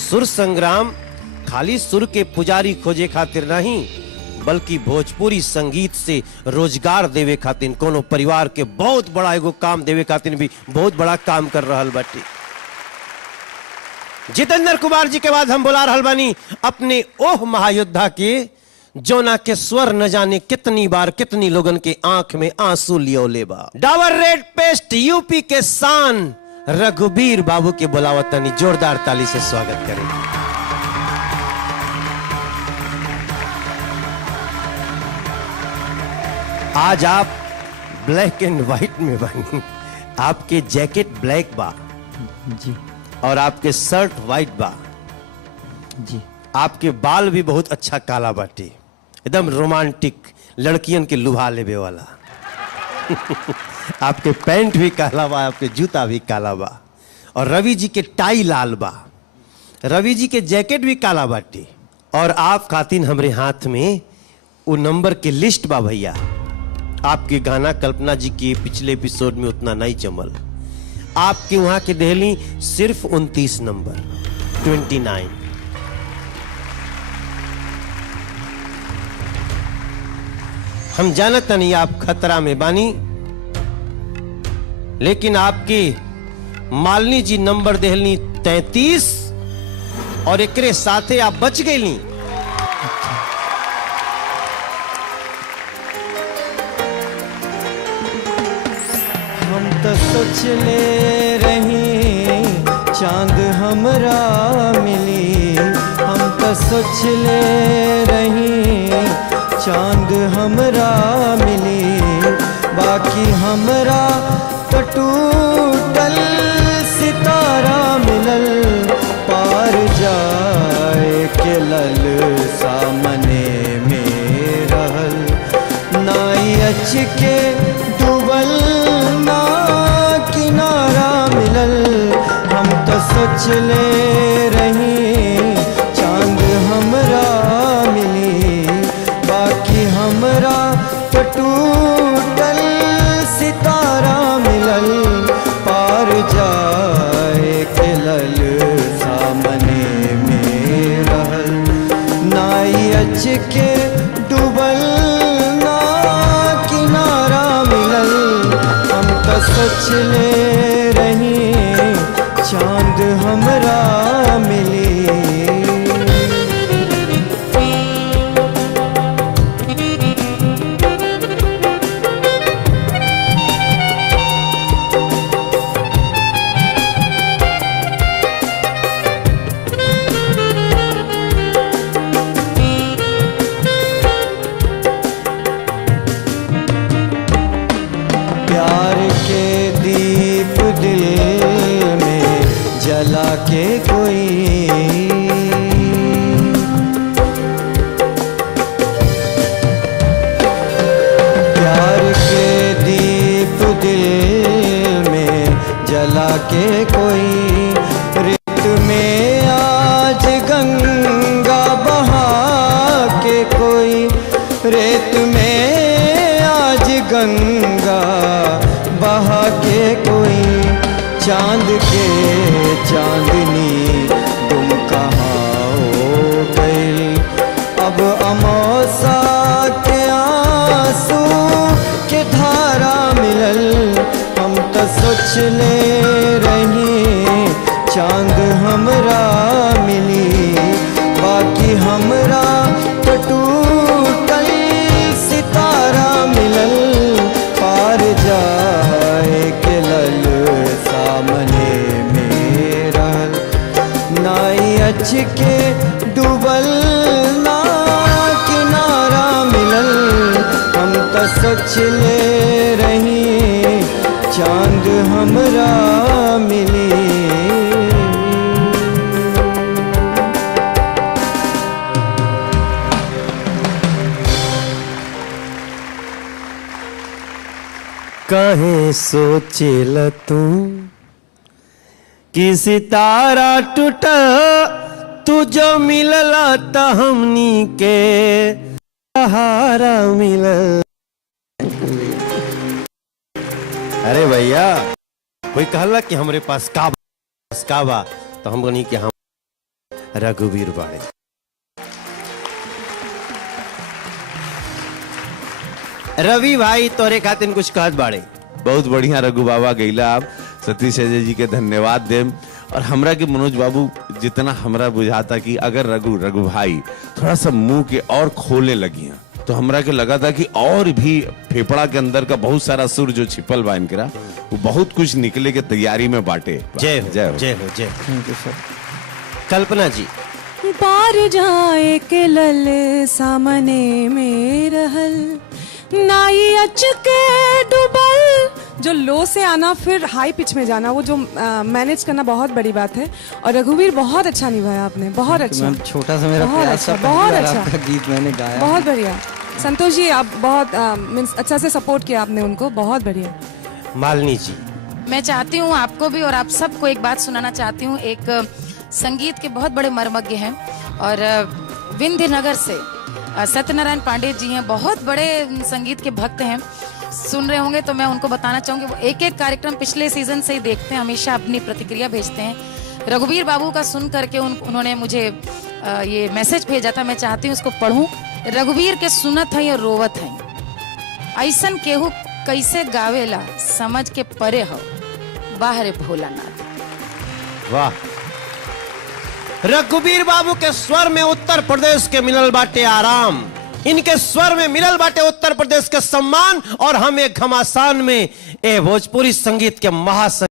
सुर संग्राम खाली सुर के पुजारी खोजे खातिर नहीं, बल्कि भोजपुरी संगीत से रोजगार देवे खातिर, कोनो परिवार के बहुत बड़ा एगो काम देवे खातिर भी बहुत बड़ा काम कर रहल बाटी। जितेंद्र कुमार जी के बाद हम बुला रहल बानी अपने ओह महायोद्धा के, जोना के स्वर न जाने कितनी बार कितनी लोगन के आंख में आंसू लियोले बा। डाबर रेड पेस्ट यूपी के शान रघुबीर बाबू के बुलावतनी जोरदार ताली से स्वागत करें। आज आप ब्लैक एंड व्हाइट में बनी, आपके जैकेट ब्लैक बा जी और आपके शर्ट व्हाइट बा जी, आपके बाल भी बहुत अच्छा काला बाटे, एकदम रोमांटिक, लड़कियन के लुभा लेवे वाला। आपके पैंट भी काला बा, आपके जूता भी काला बा, और रवि जी के टाई लाल बा, रवि जी के जैकेट भी काला बाटे, और आप खातिन हमरे हाथ में वो नंबर के लिस्ट बा भैया। आपके गाना कल्पना जी के पिछले एपिसोड में उतना नहीं जमल, आपके वहां के दहली सिर्फ 29 नंबर 29। हम जानत नहीं आप खतरा में बानी, लेकिन आपकी मालिनी जी नंबर देहली 33 और एकरे साथे आप बच गईली। हम तो सोचले रही चांद हमरा मिली, हम तो सोचले रही चांद हमरा मिली, बाकी हमरा तो टूटल सितारा मिलल, पार जाए के लल सामने में रहल, नाई अच के डूबल ना किनारा मिलल। हम तो सोचले रही चांद हमरा मिली, बाकी हमरा तो टूटल सितारा मिलल, पार जाए के लल सामने में रहल, नाई अच के डूबल ना किनारा मिलल। हम तो सोचले रही चांद हमरा मिली। प्यार के दीप दिल में जला के कोई, प्यार के दीप दिल में जला के कोई, रेत में आज गंगा बहा के कोई, रेत में आज गंगा बहा के कोई, चांद के चांदनी गुम कहाँ हो गई, अब अमौसा के आंसू के धारा मिलल। हम तो सोचले रही चांद हमरा मिली, बाकी हमरा तो टूटल सितारा मिलल, पार जाए के लल सामने में रहल, नाई अच के डूबल ना किनारा मिलल। हम तो सोचले रही चांद हमरा मिली। काहे सोचेला तू कि सितारा टूटा, तू जो मिलला त हमनी के सहारा मिलल। अरे भैया, कोई कहला कि हमरे पास का बा, तो हम बनी कि हम रघुवीर बाड़े। रवि भाई तोरे खातिर कुछ कहत बाड़े। बहुत बढ़िया रघु बाबा गईला आप सतीश अजय जी के धन्यवाद देम। और हमरा के मनोज बाबू जितना हमरा बुझाता कि अगर रघु भाई थोड़ा सा मुंह के और खोले लगी तो हमरा के लगा था कि और भी फेफड़ा के अंदर का बहुत सारा सुर जो छिपल बा इनकरा वो बहुत कुछ निकले के तैयारी में बाटे। जय हो, जय हो, जय हो, जय हो। थैंक यू सर। कल्पना जी। पार जाए के लल सामने में रहल नाई अच के डुबल। जो लो से आना फिर हाई पिच में जाना, वो जो मैनेज करना बहुत बड़ी बात है। और रघुवीर बहुत अच्छा निभाया आपने, बहुत अच्छा। मैम छोटा सा मेरा बहुत प्रयास था, अच्छा, बहुत पहली बार अच्छा। आपका गीत मैंने गाया। बहुत बढ़िया संतोष जी, आप बहुत मीन्स अच्छा से सपोर्ट किया आपने उनको, बहुत बढ़िया। मालिनी जी। मैं चाहती हूँ आपको भी और आप सबको एक बात सुनाना चाहती हूँ। एक संगीत के बहुत बड़े मर्मज्ञ हैं और विंध्यनगर से सत्यनारायण पांडे जी हैं, बहुत बड़े संगीत के भक्त हैं। सुन रहे होंगे तो मैं उनको बताना चाहूंगी, वो एक एक कार्यक्रम पिछले सीजन से ही देखते हैं, हमेशा अपनी प्रतिक्रिया भेजते हैं। रघुवीर बाबू का सुन करके उन्होंने मुझे ये मैसेज भेजा था, मैं चाहती हूँ उसको पढ़ूं। रघुवीर के सुनत है और रोवत है, ऐसन केहू कैसे गावेला समझ के परे हो, बाहरे भोलानाथ। वाह। रघुवीर बाबू के स्वर में उत्तर प्रदेश के मिलल बाटे आराम, इनके स्वर में मिलल बाटे उत्तर प्रदेश के सम्मान, और हम एक घमासान में ए भोजपुरी संगीत के महासंगीत